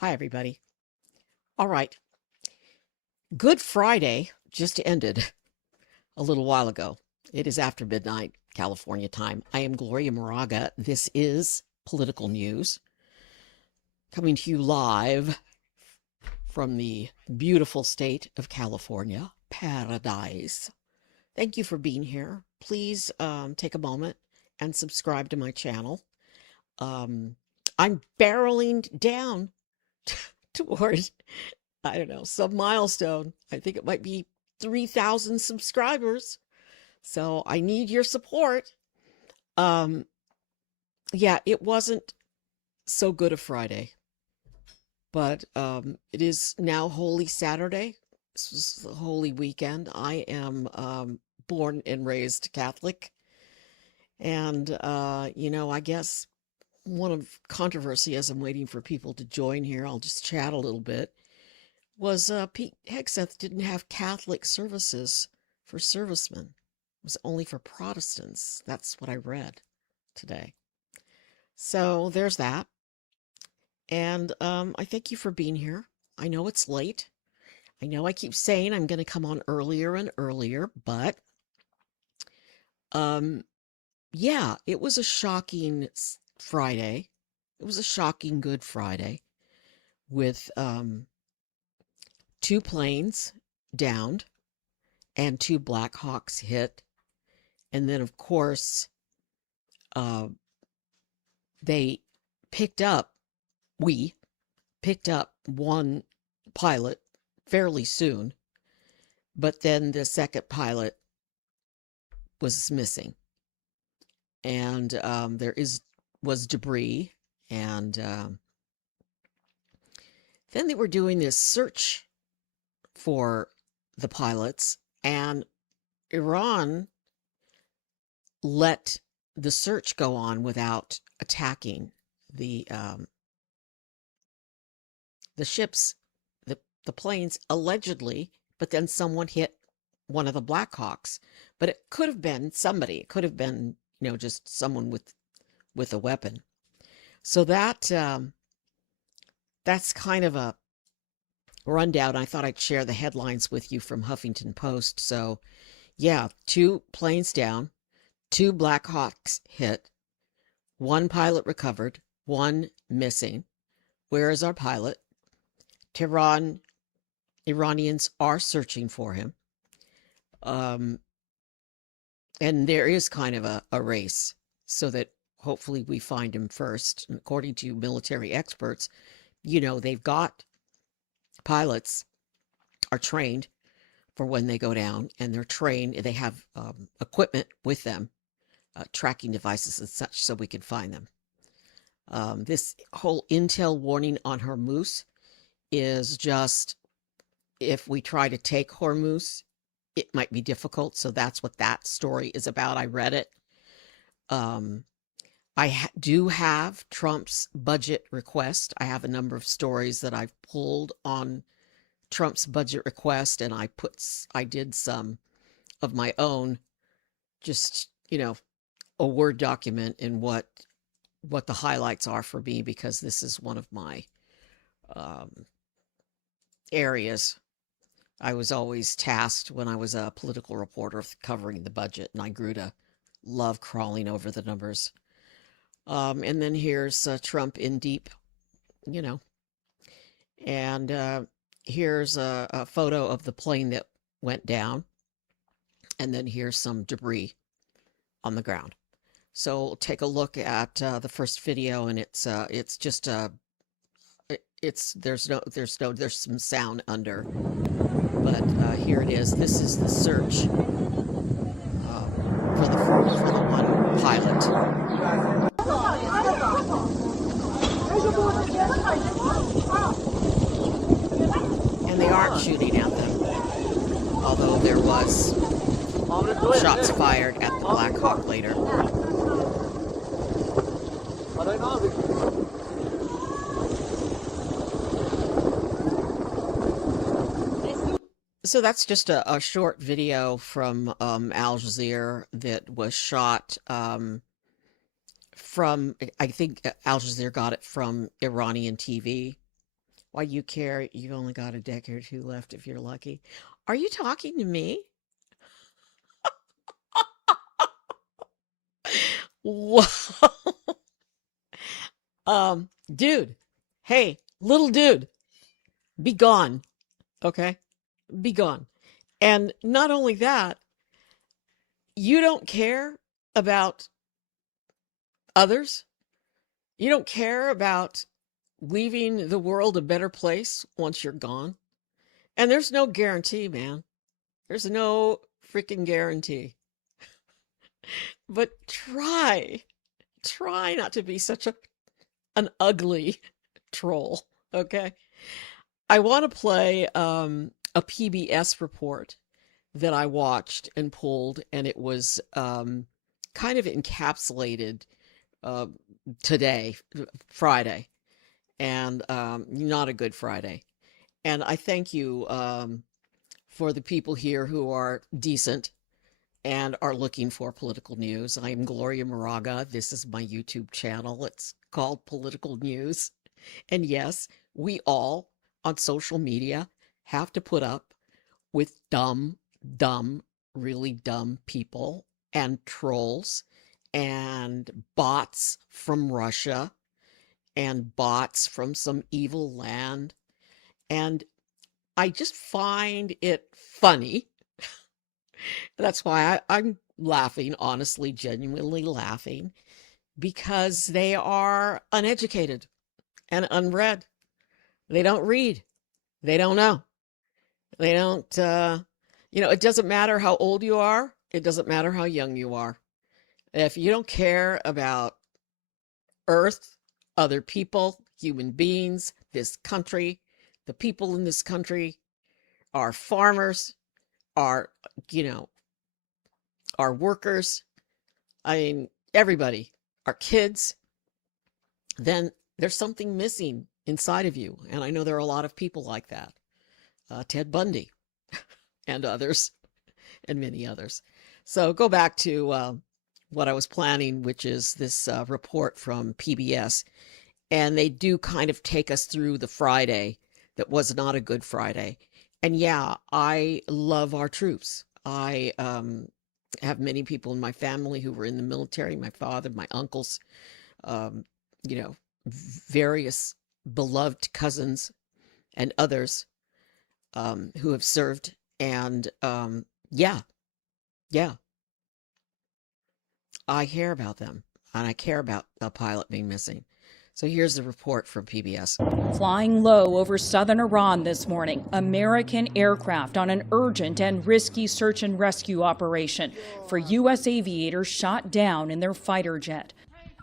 Hi, everybody. All right. Good Friday just ended a little while ago. It is after midnight, California time. I am Gloria Moraga. This is Political News, coming to you live from the beautiful state of California, paradise. Thank you for being here. Please take a moment and subscribe to my channel. I'm barreling down toward, I don't know, some milestone. I think it might be 3,000 subscribers. So I need your support. Um, yeah, it wasn't so good a Friday, but it is now Holy Saturday. This was the Holy Weekend. I am born and raised Catholic. And, I guess one of controversy as I'm waiting for people to join here, I'll just chat a little bit, was Pete Hegseth didn't have Catholic services for servicemen. It was only for Protestants. That's what I read today. So there's that. And I thank you for being here. I know it's late. I know I keep saying I'm going to come on earlier and earlier, but yeah, it was a shocking Friday. It was a shocking Good Friday with 2 planes downed and 2 BLACKHAWKS hit. And then, of course, they we picked up one pilot fairly soon, but then the second pilot was missing. And there was debris. And then they were doing this search for the pilots, and Iran let the search go on without attacking the ships, the planes, allegedly. But then someone hit one of the BLACKHAWKS. But it could have been somebody. It could have been, just someone with a weapon. So that's kind of a rundown. I thought I'd share the headlines with you from Huffington Post. So yeah, 2 planes down, 2 BLACKHAWKS hit, 1 pilot recovered, 1 missing. Where is our pilot? Iranians are searching for him. And there is kind of a race so that hopefully we find him first. And according to military experts, they've got pilots are trained for when they go down, and they're trained. They have equipment with them, tracking devices and such, so we can find them. This whole intel warning on Hormuz is just, if we try to take Hormuz, it might be difficult. So that's what that story is about. I read it. I do have Trump's budget request. I have a number of stories that I've pulled on Trump's budget request, and I did some of my own, just, a Word document in what the highlights are for me, because this is one of my areas. I was always tasked when I was a political reporter with covering the budget, and I grew to love crawling over the numbers. And then here's Trump in deep, and here's a photo of the plane that went down, and then here's some debris on the ground. So take a look at the first video, and it's just there's some sound under, but here it is. This is the search for the one pilot. And they aren't shooting at them, although there was shots fired at the BLACKHAWK later. So that's just a short video from Al Jazeera that was shot from, I think Al Jazeera got it from Iranian TV. why you care. You've only got a decade or two left if you're lucky. Are you talking to me? Whoa. Dude, hey, little dude, be gone, okay? Be gone. And not only that, you don't care about others. You don't care about leaving the world a better place once you're gone. And there's no guarantee, man. There's no freaking guarantee. But try not to be such an ugly troll, okay? I want to play a PBS report that I watched and pulled, and it was kind of encapsulated today, Friday, and not a good Friday. And I thank you for the people here who are decent and are looking for political news. I'm Gloria Moraga. This is my YouTube channel. It's called Political News. And yes, we all on social media have to put up with dumb, really dumb people and trolls and bots from Russia and bots from some evil land. And I just find it funny. That's why I'm laughing, honestly, genuinely laughing, because they are uneducated and unread. They don't read. They don't know. They don't, it doesn't matter how old you are. It doesn't matter how young you are. If you don't care about Earth, other people, human beings, this country, the people in this country, our farmers, our workers, I mean, everybody, our kids, then there's something missing inside of you. And I know there are a lot of people like that. Ted Bundy and others and many others. So go back to what I was planning, which is this report from PBS. And they do kind of take us through the Friday that was not a good Friday. And yeah, I love our troops. I have many people in my family who were in the military, my father, my uncles, various beloved cousins and others who have served. And yeah, I care about them, and I care about a pilot being missing. So here's the report from PBS. Flying low over southern Iran this morning, American aircraft on an urgent and risky search and rescue operation for U.S. aviators shot down in their fighter jet.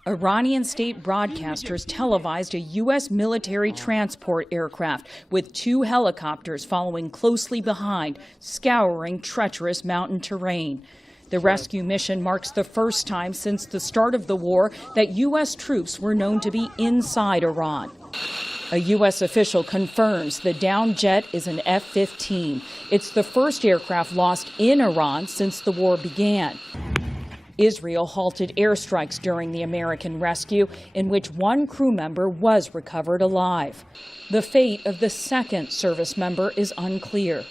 Iranian state broadcasters televised a U.S. military transport aircraft with 2 helicopters following closely behind, scouring treacherous mountain terrain. The rescue mission marks the first time since the start of the war that U.S. troops were known to be inside Iran. A U.S. official confirms the downed jet is an F-15. It's the first aircraft lost in Iran since the war began. Israel halted airstrikes during the American rescue, in which 1 crew member was recovered alive. The fate of the second service member is unclear.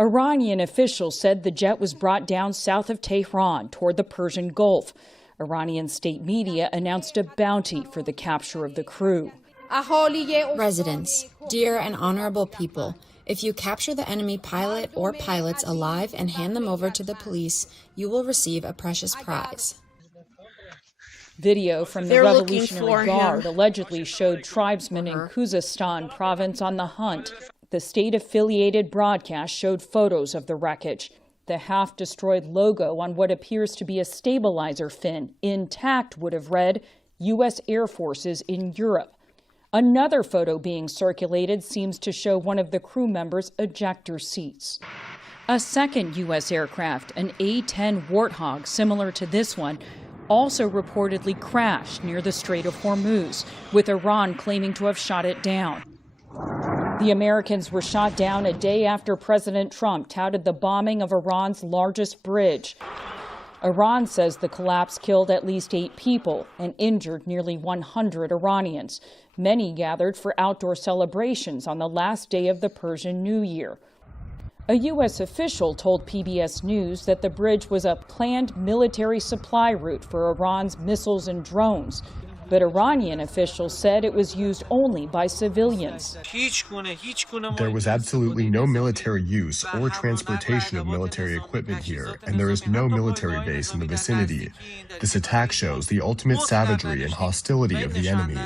Iranian officials said the jet was brought down south of Tehran toward the Persian Gulf. Iranian state media announced a bounty for the capture of the crew. Residents, dear and honorable people, if you capture the enemy pilot or pilots alive and hand them over to the police, you will receive a precious prize. Video from the Revolutionary Guard allegedly showed tribesmen in Khuzestan province on the hunt. The state-affiliated broadcast showed photos of the wreckage. The half-destroyed logo on what appears to be a stabilizer fin, intact, would have read, U.S. Air Forces in Europe. Another photo being circulated seems to show one of the crew members' ejector seats. A second U.S. aircraft, an A-10 Warthog similar to this one, also reportedly crashed near the Strait of Hormuz, with Iran claiming to have shot it down. The Americans were shot down a day after President Trump touted the bombing of Iran's largest bridge. Iran says the collapse killed at least 8 people and injured nearly 100 Iranians. Many gathered for outdoor celebrations on the last day of the Persian New Year. A U.S. official told PBS News that the bridge was a planned military supply route for Iran's missiles and drones. But Iranian officials said it was used only by civilians. There was absolutely no military use or transportation of military equipment here, and there is no military base in the vicinity. This attack shows the ultimate savagery and hostility of the enemy.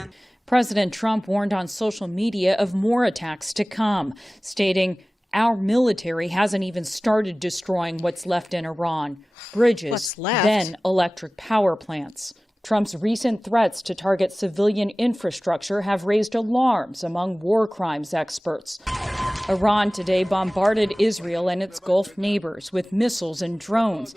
President Trump warned on social media of more attacks to come, stating, "Our military hasn't even started destroying what's left in Iran. Bridges, then electric power plants." Trump's recent threats to target civilian infrastructure have raised alarms among war crimes experts. Iran today bombarded Israel and its Gulf neighbors with missiles and drones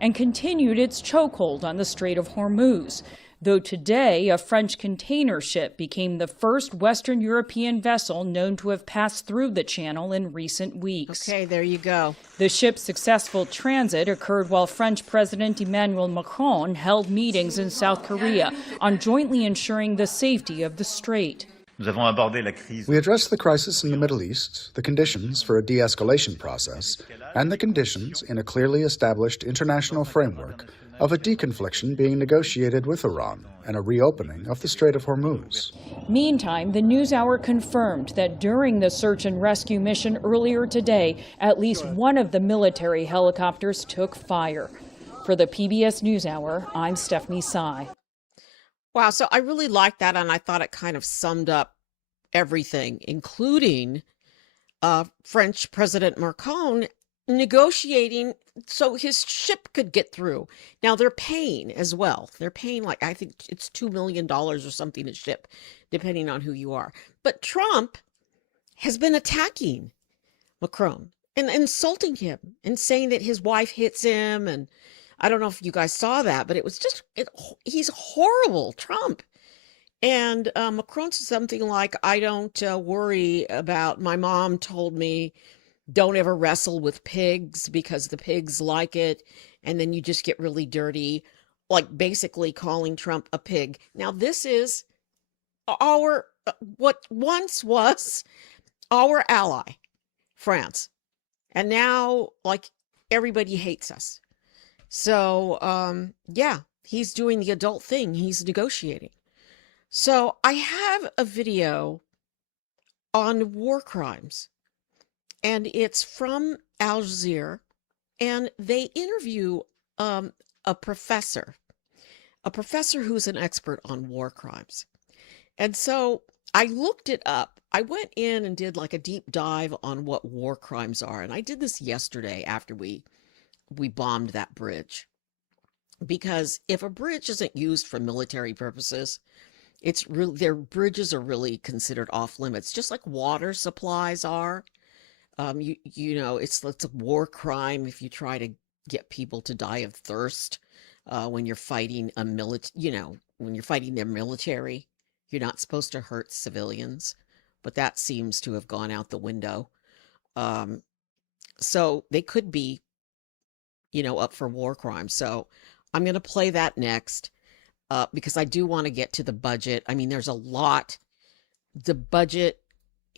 and continued its chokehold on the Strait of Hormuz. Though today, a French container ship became the first Western European vessel known to have passed through the channel in recent weeks. Okay, there you go. The ship's successful transit occurred while French President Emmanuel Macron held meetings in South Korea on jointly ensuring the safety of the strait. We addressed the crisis in the Middle East, the conditions for a de-escalation process, and the conditions in a clearly established international framework of a deconfliction being negotiated with Iran and a reopening of the Strait of Hormuz. Meantime, the NewsHour confirmed that during the search and rescue mission earlier today, at least one of the military helicopters took fire. For the PBS NewsHour, I'm Stephanie Sy. Wow, so I really liked that, and I thought it kind of summed up everything, including French President Macron negotiating so his ship could get through. Now they're paying as well. They're paying, like, I think it's $2 million or something a ship, depending on who you are. But Trump has been attacking Macron and insulting him and saying that his wife hits him. And I don't know if you guys saw that, but it was just, he's horrible, Trump. And Macron said something like, "I don't worry about, my mom told me, don't ever wrestle with pigs because the pigs like it, and then you just get really dirty," like basically calling Trump a pig. Now this is our, what once was our ally, France. And now, like, everybody hates us. So, yeah, he's doing the adult thing. He's negotiating. So I have a video on war crimes. And it's from Al Jazeera, and they interview a professor who's an expert on war crimes. And so I looked it up. I went in and did like a deep dive on what war crimes are. And I did this yesterday after we bombed that bridge. Because if a bridge isn't used for military purposes, it's really, their bridges are really considered off limits, just like water supplies are. You know, it's a war crime if you try to get people to die of thirst when you're fighting when you're fighting their military. You're not supposed to hurt civilians, but that seems to have gone out the window. So they could be, up for war crimes. So I'm going to play that next because I do want to get to the budget. I mean, there's a lot. The budget,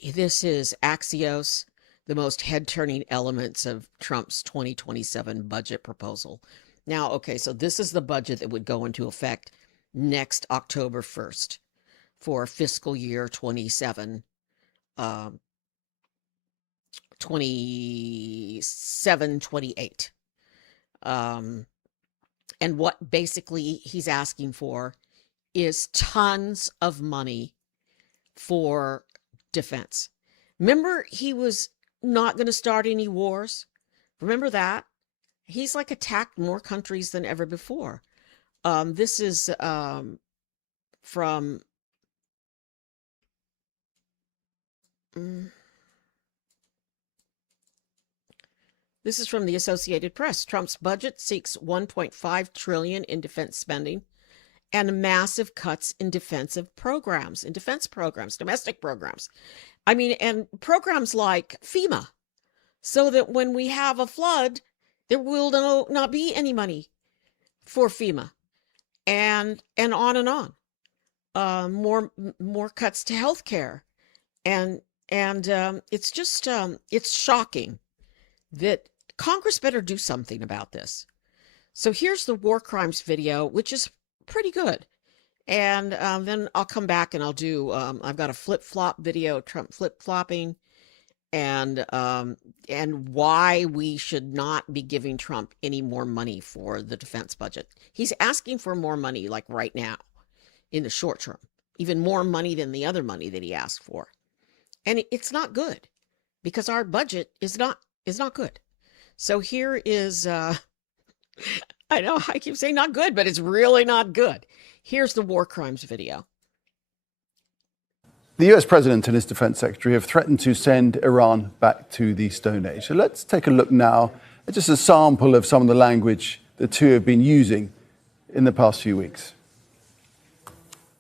this is Axios, the most head-turning elements of Trump's 2027 budget proposal. Now, okay, so this is the budget that would go into effect next October 1st for fiscal year 27, 28. And what basically he's asking for is tons of money for defense. Remember, he was not going to start any wars. Remember that? He's like attacked more countries than ever before. This is from this is from the Associated Press. Trump's budget seeks $1.5 trillion in defense spending and massive cuts in defense programs, domestic programs. I mean, and programs like FEMA, so that when we have a flood, there will not be any money for FEMA, and on and on. More cuts to healthcare, and it's just it's shocking that Congress better do something about this. So here's the war crimes video, which is pretty good. And then I'll come back and I'll do, I've got a flip-flop video, Trump flip-flopping, and why we should not be giving Trump any more money for the defense budget. He's asking for more money, like right now, in the short term, even more money than the other money that he asked for. And it's not good, because our budget is not good. So here is, I know I keep saying not good, but it's really not good. Here's the war crimes video. The US President and his Defense Secretary have threatened to send Iran back to the Stone Age. So let's take a look now at just a sample of some of the language the two have been using in the past few weeks.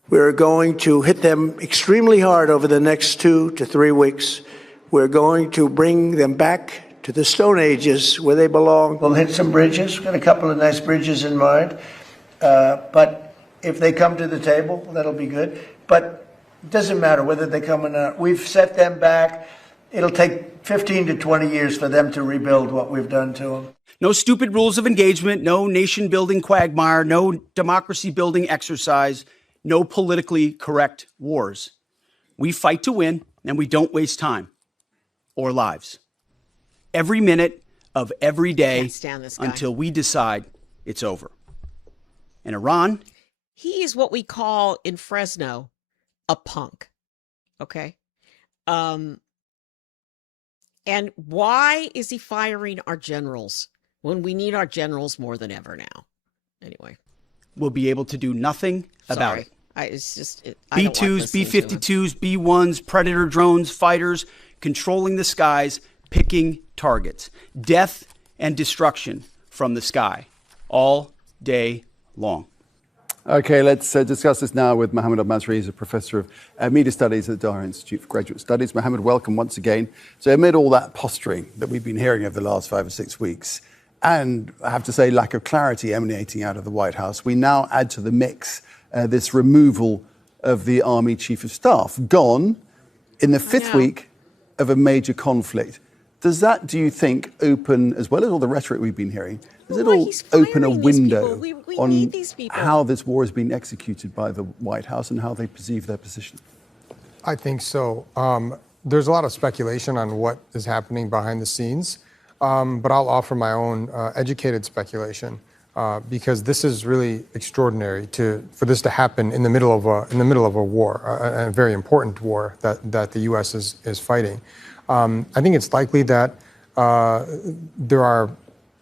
We're going to hit them extremely hard over the next 2 to 3 weeks. We're going to bring them back to the Stone Ages where they belong. We'll hit some bridges. We've got a couple of nice bridges in mind. But if they come to the table, that'll be good. But it doesn't matter whether they come or not. We've set them back. It'll take 15 to 20 years for them to rebuild what we've done to them. No stupid rules of engagement, no nation-building quagmire, no democracy-building exercise, no politically correct wars. We fight to win, and we don't waste time or lives. Every minute of every day until we decide it's over. And Iran? He is what we call in Fresno a punk. Okay? And why is he firing our generals when we need our generals more than ever now? Anyway. We'll be able to do nothing about it. It's just B-2s, B-52s, B-1s, Predator drones, fighters, controlling the skies, picking targets. Death and destruction from the sky all day long. Okay, let's discuss this now with Mohammed Al-Masri. He's a professor of media studies at the Dara Institute for Graduate Studies. Mohammed, welcome once again. So amid all that posturing that we've been hearing over the last 5 or 6 weeks, and I have to say lack of clarity emanating out of the White House, we now add to the mix this removal of the Army Chief of Staff, gone in the 5th week of a major conflict. Does that, do you think, open, as well as all the rhetoric we've been hearing, does it all open a window on how this war is being executed by the White House and how they perceive their position? I think so. There's a lot of speculation on what is happening behind the scenes, but I'll offer my own educated speculation because this is really extraordinary for this to happen in the middle of a war, a very important war that the U.S. is fighting. I think it's likely that there are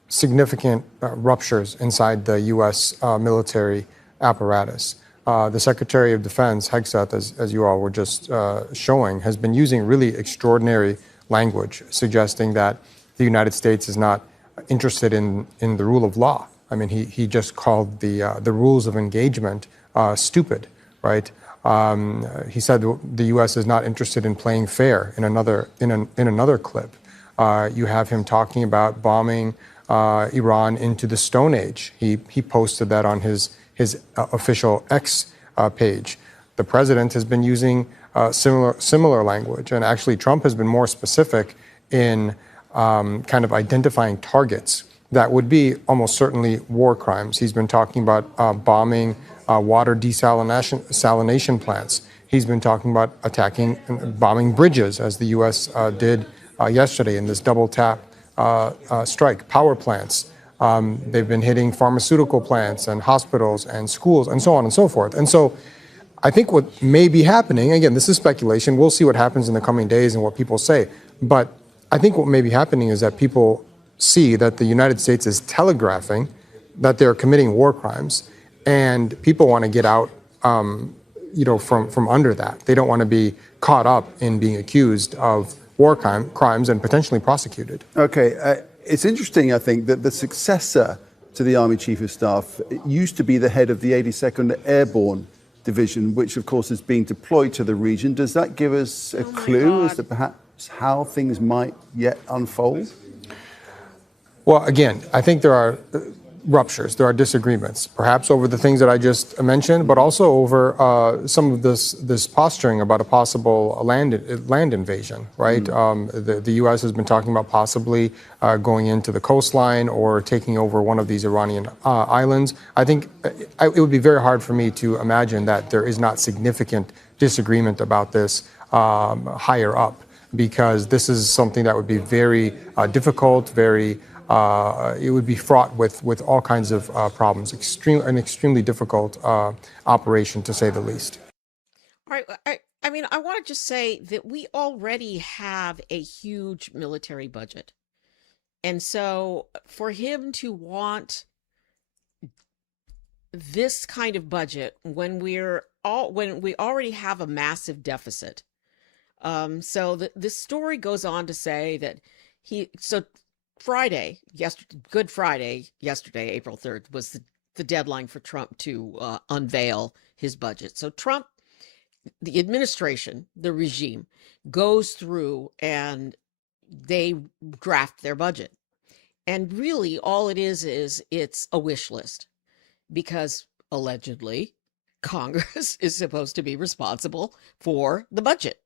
significant ruptures inside the U.S. Military apparatus. The Secretary of Defense, Hegseth, as you all were just showing, has been using really extraordinary language, suggesting that the United States is not interested in the rule of law. I mean, he just called the rules of engagement stupid, right? He said the U.S. is not interested in playing fair. In another clip, you have him talking about bombing Iran into the Stone Age. He posted that on his official X page. The president has been using similar language, and actually Trump has been more specific in kind of identifying targets that would be almost certainly war crimes. He's been talking about bombing water desalination plants. He's been talking about attacking and bombing bridges, as the U.S. did yesterday in this double tap strike, power plants. They've been hitting pharmaceutical plants and hospitals and schools and so on and so forth. And so I think what may be happening, again, this is speculation. We'll see what happens in the coming days and what people say. But I think what may be happening is that people see that the United States is telegraphing that they're committing war crimes, and people want to get out, from under that. They don't want to be caught up in being accused of war crimes and potentially prosecuted. Okay, it's interesting, I think, that the successor to the Army Chief of Staff used to be the head of the 82nd Airborne Division, which of course is being deployed to the region. Does that give us a clue as to perhaps how things might yet unfold? Well, again, I think there are ruptures, there are disagreements, perhaps over the things that I just mentioned, but also over some of this posturing about a possible land invasion, right? The U.S. has been talking about possibly going into the coastline or taking over one of these Iranian islands. I think it would be very hard for me to imagine that there is not significant disagreement about this higher up, because this is something that would be very difficult, it would be fraught with all kinds of problems. An extremely difficult operation, to say the least. All right. I mean, I want to just say that we already have a huge military budget. And so for him to want this kind of budget when we already have a massive deficit. So the story goes on to say that Good Friday, yesterday, April 3rd, was the deadline for Trump to unveil his budget. So Trump, the administration, the regime, goes through and they draft their budget. And really all it is it's a wish list, because allegedly Congress is supposed to be responsible for the budget,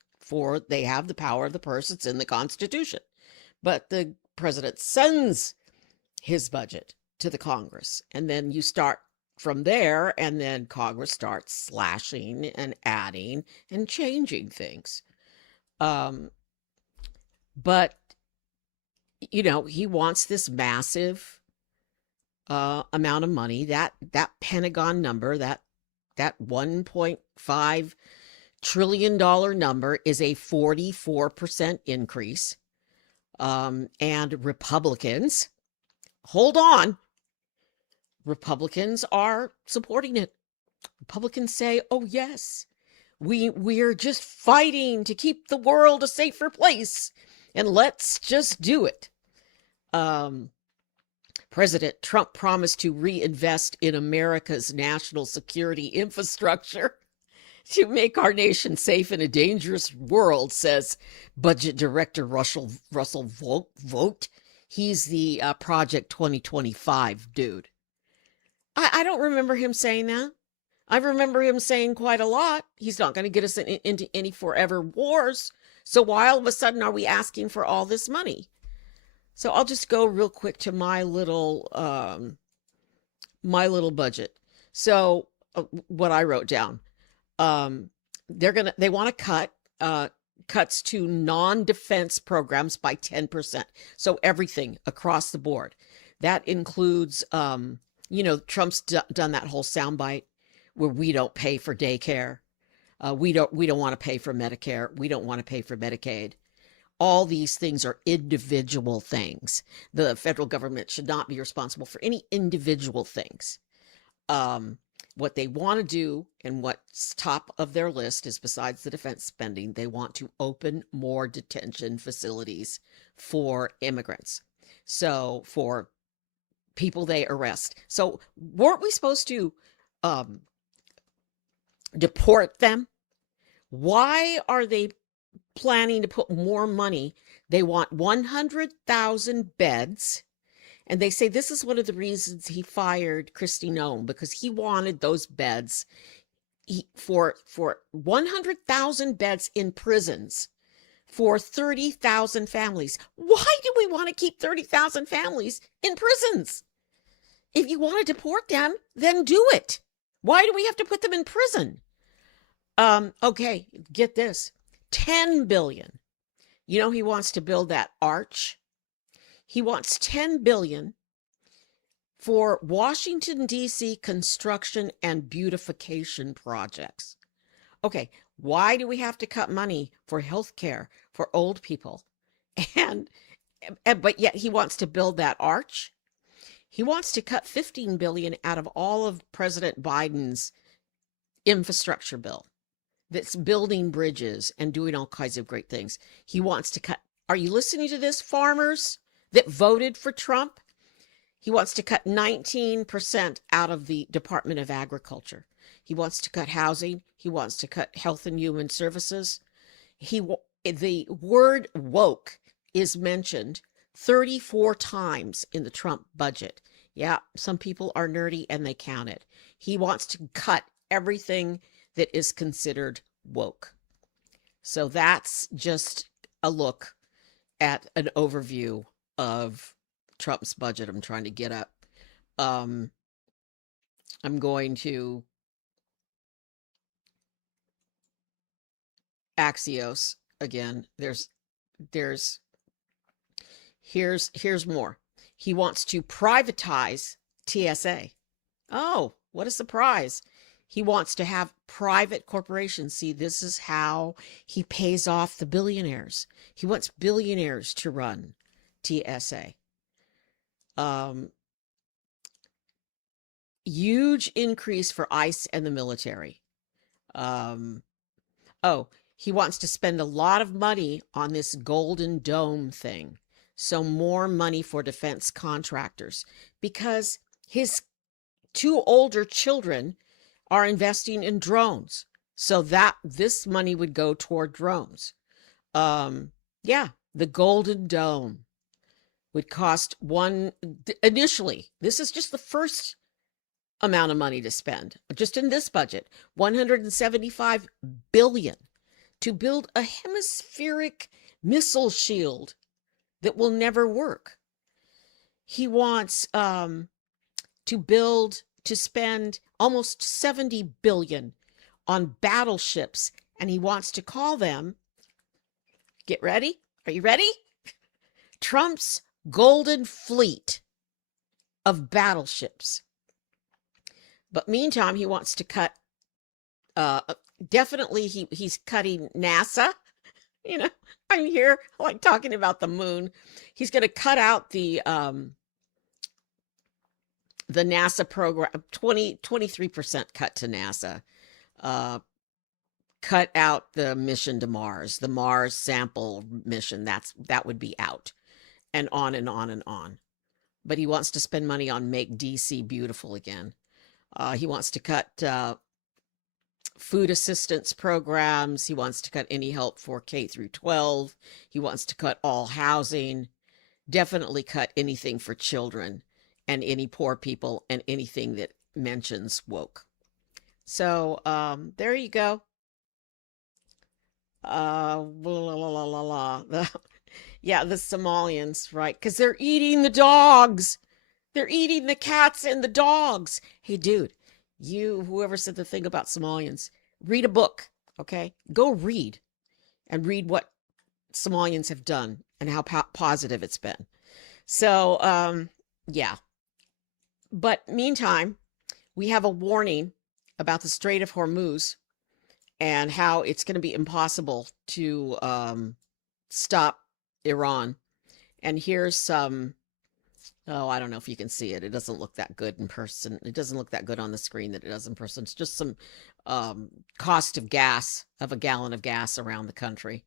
they have the power of the purse. It's in the Constitution. But the president sends his budget to the Congress, and then you start from there, and then Congress starts slashing and adding and changing things. But he wants this massive amount of money. That Pentagon number, that $1.5 trillion number, is a 44% increase. And Republicans, hold on, Republicans are supporting it. Republicans say, oh yes, we're just fighting to keep the world a safer place, and let's just do it. President Trump promised to reinvest in America's national security infrastructure to make our nation safe in a dangerous world, says Budget Director Russell Vogt. He's the Project 2025 dude. I don't remember him saying that. I remember him saying quite a lot. He's not going to get us into any forever wars. So why all of a sudden are we asking for all this money? So I'll just go real quick to my little budget. So what I wrote down. They want to cut cuts to non-defense programs by 10%. So everything across the board. That includes, Trump's done that whole soundbite where we don't pay for daycare. We don't want to pay for Medicare. We don't want to pay for Medicaid. All these things are individual things. The federal government should not be responsible for any individual things. What they want to do, and what's top of their list is, besides the defense spending, they want to open more detention facilities for immigrants. So for people they arrest. So weren't we supposed to deport them? Why are they planning to put more money? They want 100,000 beds. And they say this is one of the reasons he fired Kristi Noem, because he wanted those beds for 100,000 beds in prisons for 30,000 families. Why do we want to keep 30,000 families in prisons? If you want to deport them, then do it. Why do we have to put them in prison? Okay, get this. $10 billion. He wants to build that arch. He wants $10 billion for Washington, D.C. construction and beautification projects. Okay, why do we have to cut money for health care for old people? But yet he wants to build that arch. He wants to cut $15 billion out of all of President Biden's infrastructure bill that's building bridges and doing all kinds of great things. He wants to cut. Are you listening to this, farmers that voted for Trump? He wants to cut 19% out of the Department of Agriculture. He wants to cut housing. He wants to cut health and human services. The word woke is mentioned 34 times in the Trump budget. Yeah, some people are nerdy and they count it. He wants to cut everything that is considered woke. So that's just a look at an overview of Trump's budget. I'm trying to get up. I'm going to Axios again. Here's more. He wants to privatize TSA. Oh, what a surprise. He wants to have private corporations. See, this is how he pays off the billionaires. He wants billionaires to run TSA. Huge increase for ICE and the military. He wants to spend a lot of money on this Golden Dome thing. So more money for defense contractors because his two older children are investing in drones. So that this money would go toward drones. Yeah, the Golden Dome would cost initially, this is just the first amount of money to spend, just in this budget, $175 billion to build a hemispheric missile shield that will never work. He wants to spend almost $70 billion on battleships, and he wants to call them, get ready? Are you ready? Trump's Golden Fleet of battleships. But meantime, he wants to cut, definitely he's cutting NASA. You know, I'm here like talking about the moon. He's going to cut out the NASA program, 23% cut to NASA. Cut out the mission to Mars, the Mars sample mission. That would be out, and on and on and on. But he wants to spend money on Make DC Beautiful again. He wants to cut food assistance programs. He wants to cut any help for K through 12. He wants to cut all housing. Definitely cut anything for children and any poor people and anything that mentions woke. So there you go. Yeah, the Somalians, right? Because they're eating the dogs. They're eating the cats and the dogs. Hey, dude, whoever said the thing about Somalians, read a book, okay? Go read and read what Somalians have done and how positive it's been. So, yeah. But meantime, we have a warning about the Strait of Hormuz and how it's going to be impossible to stop Iran. And here's some, I don't know if you can see it. It doesn't look that good in person. It doesn't look that good on the screen that it does in person. It's just some cost of gas, of a gallon of gas around the country.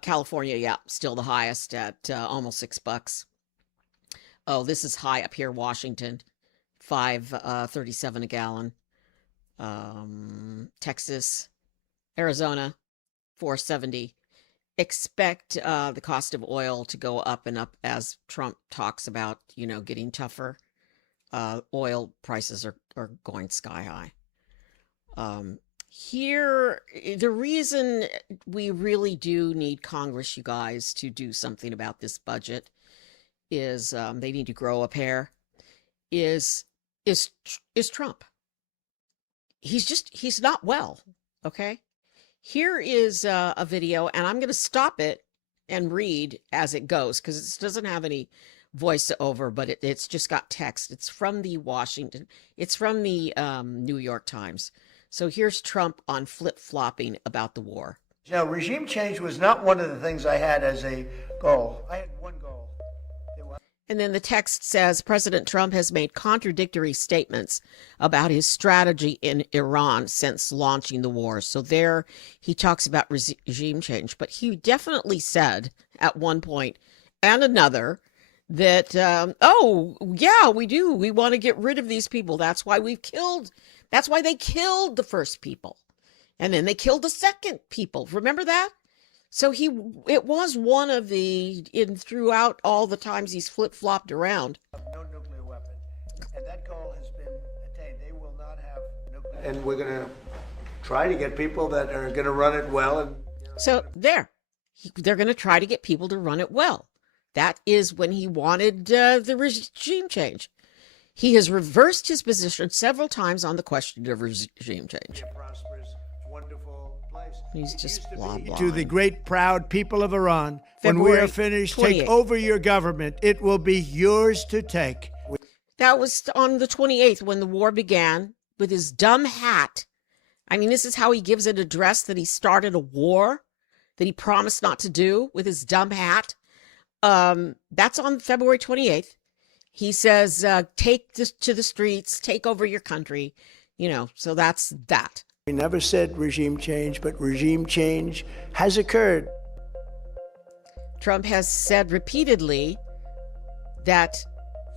California, yeah, still the highest at almost $6. Oh, this is high up here, Washington, $5.37 a gallon. Texas, Arizona, $4.70. Expect the cost of oil to go up and up as Trump talks about, getting tougher. Oil prices are going sky high. Here, the reason we really do need Congress, you guys, to do something about this budget is they need to grow a pair. Is Trump? He's not well. Okay. Here is a video, and I'm going to stop it and read as it goes because it doesn't have any voiceover, but it's just got text. It's from the New York Times. So here's Trump on flip-flopping about the war. Now, regime change was not one of the things I had as a goal. I had one goal. And then the text says President Trump has made contradictory statements about his strategy in Iran since launching the war. So there he talks about regime change, but he definitely said at one point and another that, we do. We want to get rid of these people. That's why they killed the first people. And then they killed the second people. Remember that? So it was one of throughout all the times he's flip-flopped around. No nuclear weapon. And we're going to try to get people that are going to run it well. And So they're going to try to get people to run it well. That is when he wanted the regime change. He has reversed his position several times on the question of regime change. He's just blah, blah. To the great, proud people of Iran, when we February are finished, 28th. take over your government. It will be yours to take. That was on the 28th when the war began with his dumb hat. I mean, this is how he gives an address that he started a war that he promised not to do with his dumb hat. That's on February 28th. He says, take this to the streets, take over your country, so that's that. We never said regime change, but regime change has occurred. Trump has said repeatedly that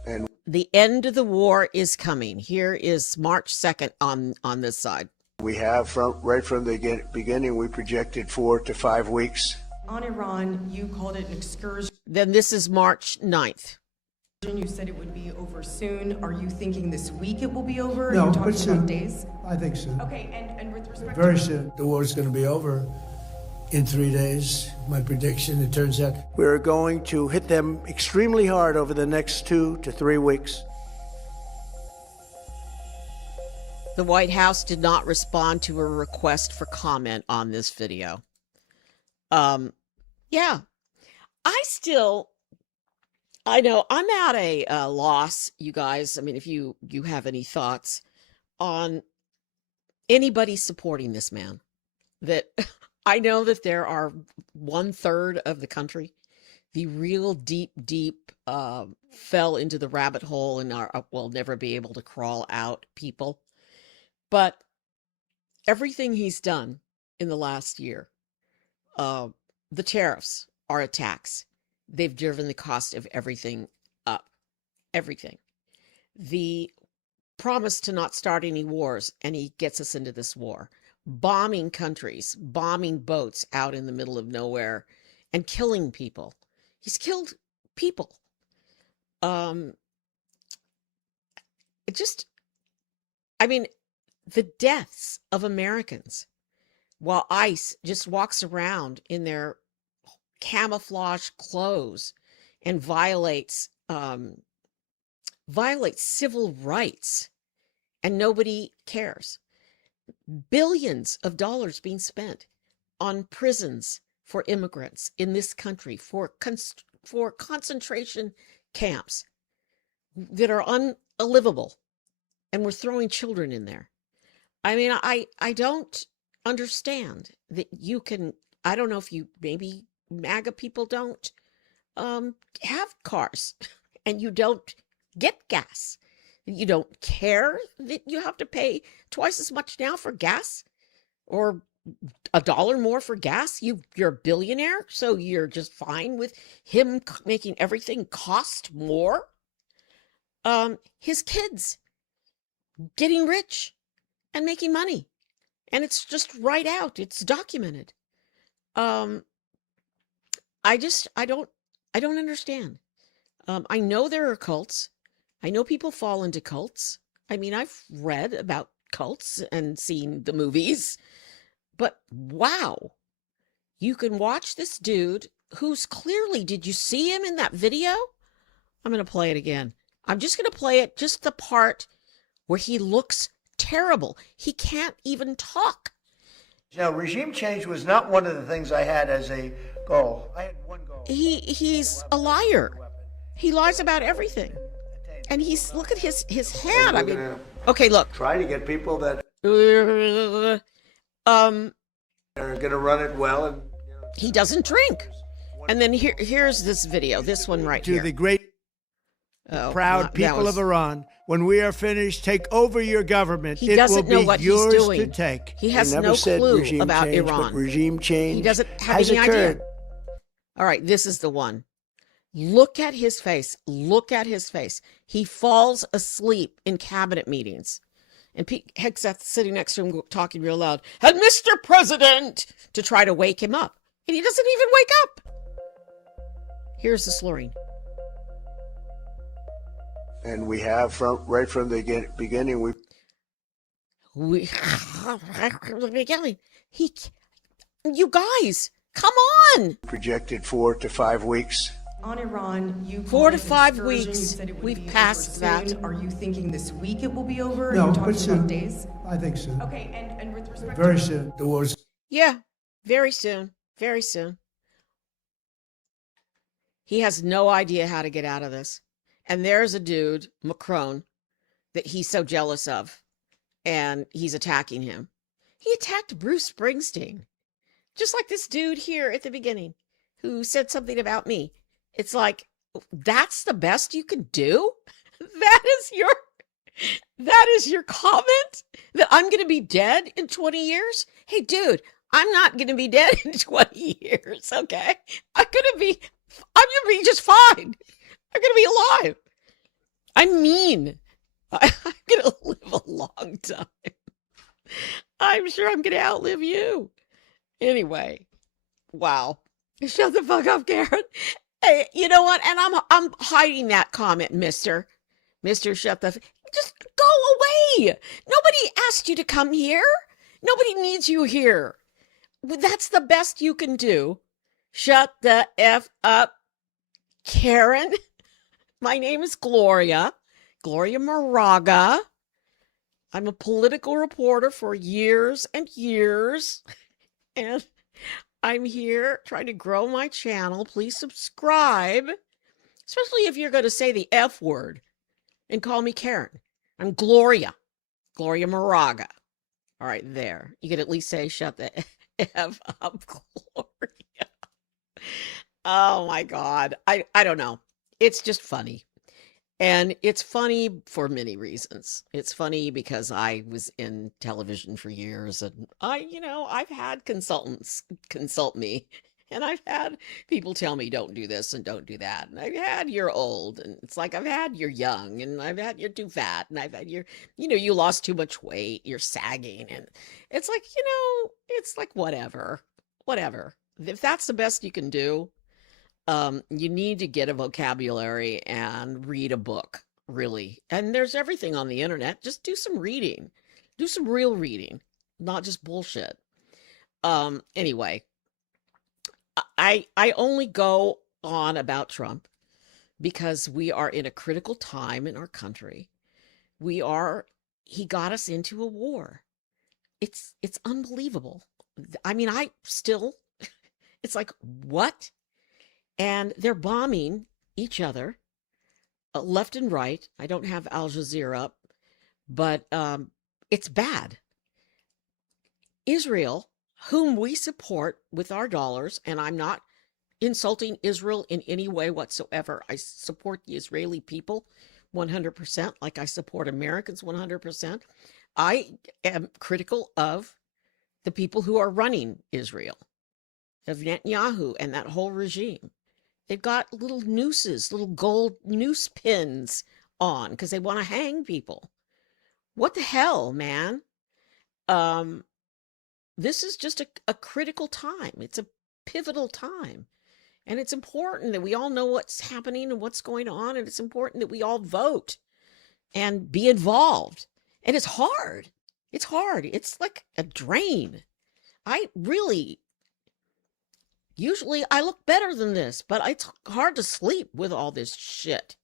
And the end of the war is coming. Here is March 2nd on this side. we have, right from the beginning, we projected 4 to 5 weeks. On Iran, you called it an excursion. Then this is March 9th. You said it would be over soon. Are you thinking this week it will be over? No, Are you but talking soon. about days? I think soon. Okay, and with respect Very to... soon. The war is going to be over in 3 days. My prediction, it turns out. We're going to hit them extremely hard over the next 2 to 3 weeks. The White House did not respond to a request for comment on this video. Yeah, I know I'm at a loss, you guys. I mean, if you have any thoughts on anybody supporting this man, that I know that there are 1/3 of the country, the real deep fell into the rabbit hole and will never be able to crawl out people. But everything he's done in the last year, the tariffs are a tax. They've driven the cost of everything up. Everything. The promise to not start any wars, and he gets us into this war. Bombing countries, bombing boats out in the middle of nowhere, and killing people. He's killed people. The deaths of Americans while ICE just walks around in their camouflage clothes and violates civil rights, and nobody cares. Billions of dollars being spent on prisons for immigrants in this country, for concentration camps that are unlivable, and we're throwing children in there. I mean, I don't understand that you can. I don't know if maybe MAGA people don't have cars and you don't get gas. You don't care that you have to pay twice as much now for gas, or $1 more for gas. You're a billionaire, so you're just fine with him making everything cost more. His kids getting rich and making money, and it's just right out. It's documented. I don't understand. I know there are cults. I know people fall into cults. I mean, I've read about cults and seen the movies, but wow, you can watch this dude who's clearly, did you see him in that video? I'm going to play it again. I'm just going to play it, just the part where he looks terrible. He can't even talk. Now, regime change was not one of the things I had as a goal. I had one goal. He's a liar. He lies about everything. And look at his hand. I mean, okay, look. Try to get people that are going to run it well. And he doesn't drink. And then here's this video, this one right here. To the great, proud people of Iran, when we are finished, take over your government. He doesn't know what he's doing. To take. He has no clue about Iran. Regime change. He doesn't have any idea. All right, this is the one. Look at his face. Look at his face. He falls asleep in cabinet meetings. And Pete Hegseth's sitting next to him talking real loud, and Mr. President, to try to wake him up. And he doesn't even wake up. Here's the slurring. And we have, right from the beginning, We, he, you guys, come on. Projected 4 to 5 weeks. On Iran, you 4 to called it 5 an excursion. You weeks. said it would We've be passed over that. soon. Are you thinking this week it will be over? Are No, you but talking soon. about days? I think soon. Okay, and with respect Very to soon. The war's Yeah, very soon. Very soon. He has no idea how to get out of this. And there's a dude, Macron, that he's so jealous of. And he's attacking him. He attacked Bruce Springsteen. Just like this dude here at the beginning who said something about me. It's like, that's the best you can do? That is your comment? That I'm going to be dead in 20 years? Hey, dude, I'm not going to be dead in 20 years, okay? I'm going to be just fine. I'm going to be alive. I mean, I'm going to live a long time. I'm sure I'm going to outlive you. Anyway, wow. Shut the fuck up, Karen. Hey, you know what? And I'm hiding that comment, Mister. Shut the... Just go away. Nobody asked you to come here. Nobody needs you here. That's the best you can do. Shut the F up, Karen. My name is Gloria Moraga. I'm a political reporter for years and years. And I'm here trying to grow my channel. Please subscribe, especially if you're going to say the F word and call me Karen. I'm Gloria Moraga. All right, there. You could at least say, shut the F up, Gloria. Oh my God. I don't know. It's just funny. And it's funny for many reasons. It's funny because I was in television for years and I've had consultants consult me and I've had people tell me don't do this and don't do that. And I've had you're old and it's like I've had you're young and I've had you're too fat and I've had you lost too much weight, you're sagging and it's like, it's like whatever. If that's the best you can do, you need to get a vocabulary and read a book, really. And there's everything on the internet. Just do some reading. Do some real reading, not just bullshit. Anyway, I only go on about Trump because we are in a critical time in our country. He got us into a war. It's unbelievable. I mean, it's like, what? And they're bombing each other left and right. I don't have Al Jazeera up, but it's bad. Israel, whom we support with our dollars, and I'm not insulting Israel in any way whatsoever. I support the Israeli people 100%, like I support Americans 100%. I am critical of the people who are running Israel, of Netanyahu and that whole regime. They've got little nooses, little gold noose pins on because they want to hang people. What the hell, man? This is just a critical time. It's a pivotal time. And it's important that we all know what's happening and what's going on. And it's important that we all vote and be involved. And it's hard. It's hard. It's like a drain. Usually I look better than this, but it's hard to sleep with all this shit.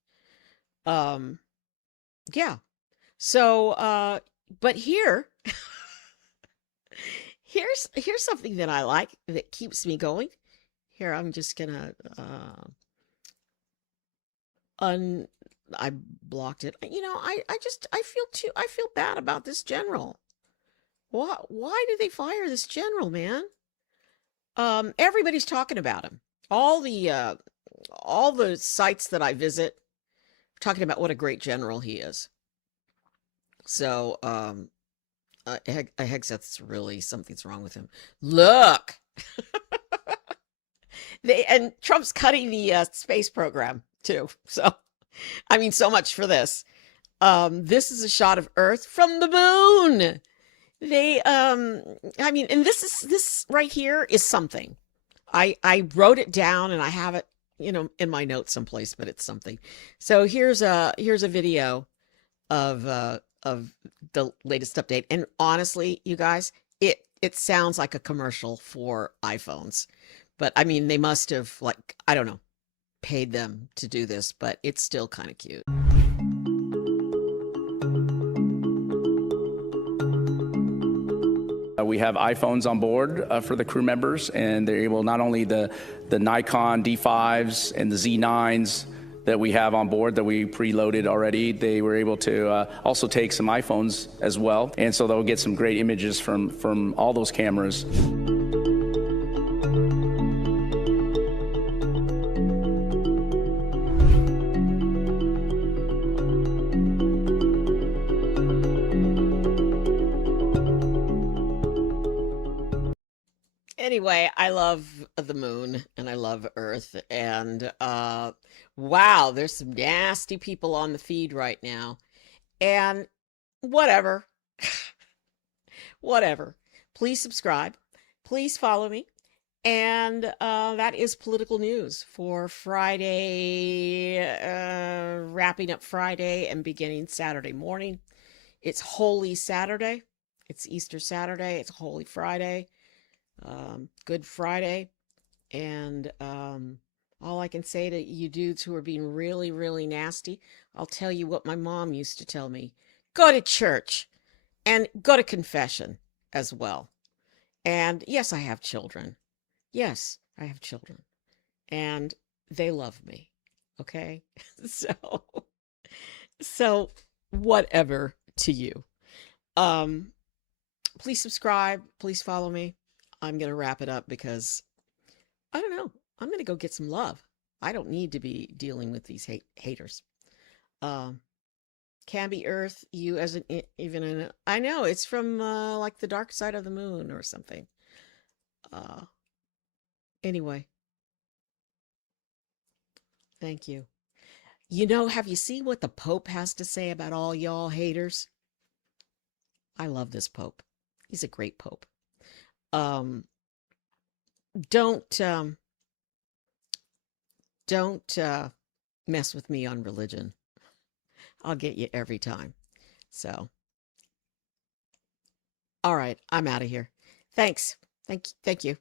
Yeah. So, but here's something that I like that keeps me going. Here, I'm just gonna, I blocked it. I feel bad about this general. Why did they fire this general, man? Everybody's talking about him. All the sites that I visit are talking about what a great general he is. So, Hegseth's really, something's wrong with him. Look, and Trump's cutting the space program too. So, I mean, so much for this. This is a shot of Earth from the moon. And this right here is something. I wrote it down and I have it, in my notes someplace, but it's something. So here's a video of of the latest update. And honestly, you guys, it sounds like a commercial for iPhones. But I mean, they must have, like, I don't know, paid them to do this, but it's still kind of cute. We have iPhones on board for the crew members, and they're able, not only the Nikon D5s and the Z9s that we have on board that we preloaded already, they were able to also take some iPhones as well. And so they'll get some great images from all those cameras. Anyway, I love the moon and I love Earth. And wow, there's some nasty people on the feed right now. And whatever. Whatever. Please subscribe. Please follow me. And that is political news for Friday, wrapping up Friday and beginning Saturday morning. It's Holy Saturday. It's Easter Saturday. It's Holy Friday. Good Friday. And all I can say to you dudes who are being really, really nasty, I'll tell you what my mom used to tell me. Go to church and go to confession as well. And yes, I have children. Yes, I have children. And they love me. Okay? So whatever to you. Please subscribe. Please follow me. I'm going to wrap it up because, I don't know, I'm going to go get some love. I don't need to be dealing with these haters. Canby Earth, you as an even in, I know it's from like the dark side of the moon or something. Anyway, thank you. You know, have you seen what the Pope has to say about all y'all haters? I love this Pope. He's a great Pope. Don't mess with me on religion. I'll get you every time. So, all right, I'm out of here. Thanks. Thank you.